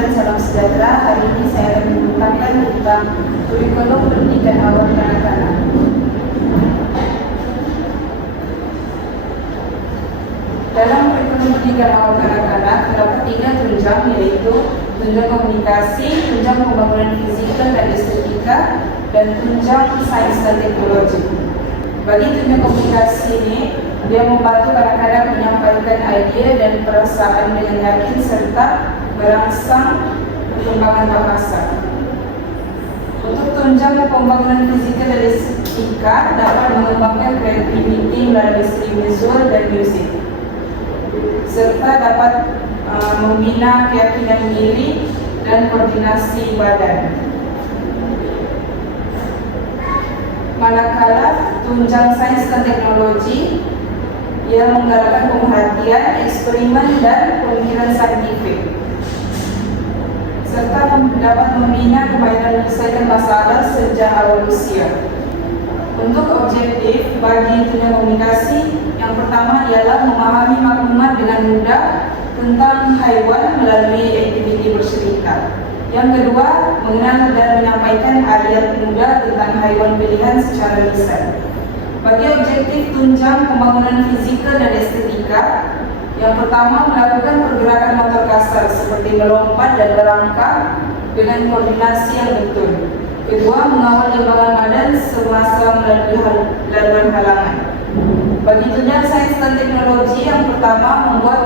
dan salam sejahtera. Hari ini saya akan mengumpulkan tentang kurikulum pendidikan awal kanak-kanak. Dalam kurikulum pendidikan awal kanak-kanak terdapat 3 tunjang, yaitu tunjang komunikasi, tunjang pembangunan fisikal dan estetika, dan tunjang sains dan teknologi. Bagi tunjang komunikasi ini, dia membantu kanak-kanak menyampaikan ide dan perasaan dengan yakin serta merangsang perkembangan bahasa. Untuk tunjang pembangunan fisikal dan estetika dapat mengembangkan kreativiti melalui seni visual dan musik, serta dapat membina keyakinan diri dan koordinasi badan. Manakala tunjang sains dan teknologi, ia menggalakkan pemerhatian, eksperimen, dan pemikiran saintifik, serta dapat membina kemampuan menyelesaikan masalah sejak awal usia. Untuk objektif bagi tunjang komunikasi, yang pertama ialah memahami maklumat dengan mudah tentang haiwan melalui aktiviti bercerita. Yang kedua, mengenal dan menyampaikan ayat mudah tentang haiwan pilihan secara lisan. Bagi objektif tunjang pembangunan fisikal dan estetika, yang pertama melakukan pergerakan motor kasar seperti melompat dan berangkat dengan koordinasi yang betul. Kedua, mengawal imbangan badan semasa melalui laluan halangan. Bagi tunjang sains dan teknologi, yang pertama membuat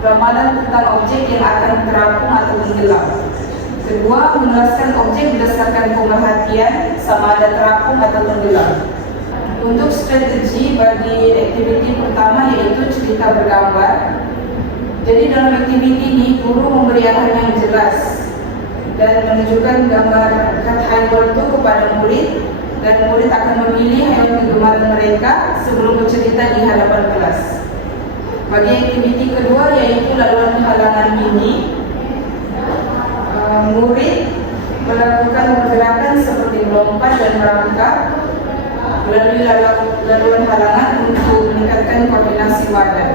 ramalan tentang objek yang akan terapung atau tenggelam. Kedua, menjelaskan objek berdasarkan pemerhatian sama ada terapung atau tenggelam. Untuk strategi bagi aktiviti pertama yaitu cerita bergambar. Jadi dalam aktiviti ini guru memberi arahan yang jelas dan menunjukkan gambar haiwan itu kepada murid, dan murid akan memilih hewan kegemaran mereka sebelum bercerita di hadapan kelas. Bagi aktiviti kedua yaitu laluan halangan ini, murid melakukan pergerakan seperti melompat dan merangkak melalui laluan halangan untuk meningkatkan koordinasi badan.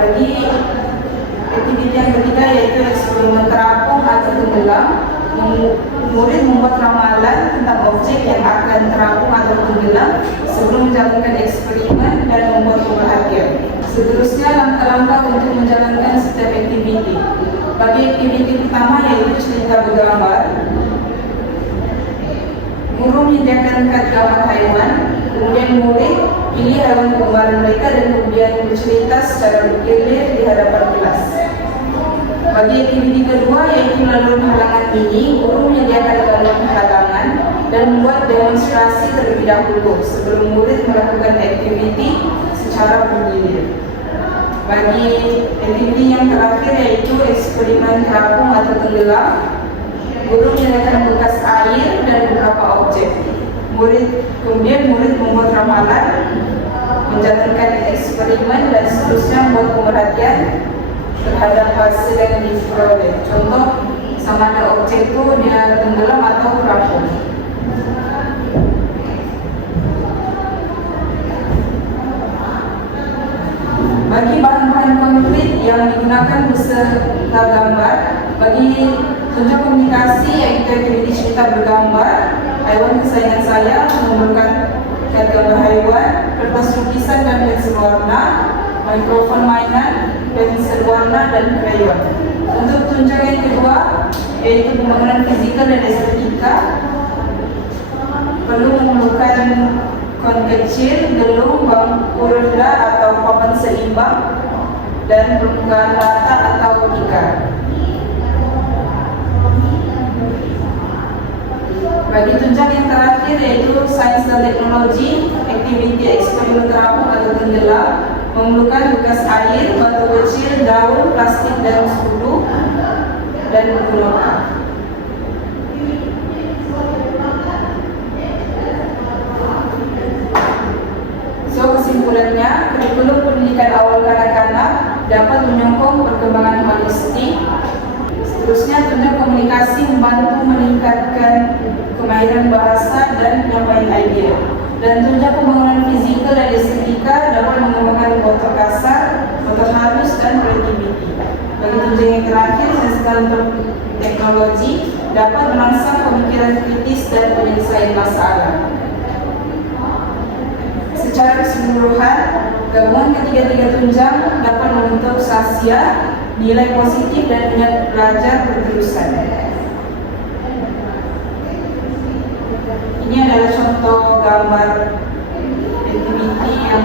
Bagi aktiviti yang ketiga yaitu eksperimen terapung atau tenggelam, murid membuat ramalan tentang objek yang akan terapung atau tenggelam sebelum menjalankan eksperimen dan membuat pemerhatian. Seterusnya, langkah-langkah untuk menjalankan setiap aktiviti. Bagi aktiviti pertama yaitu cerita bergambar, guru menyediakan kad gambar haiwan, kemudian murid pilih hewan kegemaran mereka dan kemudian bercerita secara bergilir di hadapan kelas. Bagi aktiviti kedua yaitu laluan halangan ini, guru menyediakan laluan halangan dan membuat demonstrasi terlebih dahulu sebelum murid melakukan aktiviti secara bergilir. Bagi aktiviti yang terakhir yaitu eksperimen terapung atau tenggelam, guru menyediakan bekas air dan beberapa objek. Kemudian murid membuat ramalan, menjalankan eksperimen, dan seterusnya membuat pemerhatian terhadap hasil yang diperoleh. Contoh, sama ada objek itu dia tenggelam atau terapung. Bagi bahan-bahan konkret yang digunakan beserta gambar, bagi tunjang komunikasi yaitu aktiviti cerita bergambar, haiwan kesayangan saya memerlukan kad gambar haiwan, kertas lukisan dan pensil warna, mikrofon mainan, pensil warna, dan krayon. Untuk tunjang yang kedua yaitu pembangunan fisikal dan estetika, perlu memerlukan kon kecil, gelung, bangku rendah atau papan seimbang, dan permukaan rata atau tikar. Bagi tunjang yang terakhir yaitu sains dan teknologi, aktiviti eksperimen terapung atau tenggelam memerlukan bekas air, batu kecil, daun, plastik, dan sudu, dan pulsa. Kesimpulannya, kurikulum pendidikan awal kanak-kanak dapat menyokong perkembangan holistik. Seterusnya, tunjang komunikasi membantu meningkatkan kemahiran bahasa dan penyampaian ide. Dan tunjang pembangunan fisikal dan estetika dapat mengembangkan motor kasar, otak halus, dan kreativiti. Bagi tunjang yang terakhir, sains dan teknologi dapat merangsang pemikiran kritis dan penyelesaian masalah. Secara keseluruhan, gabungan ketiga-tiga tunjang dapat membentuk sasya, nilai positif, dan minat belajar berterusan. Ini adalah contoh gambar aktiviti yang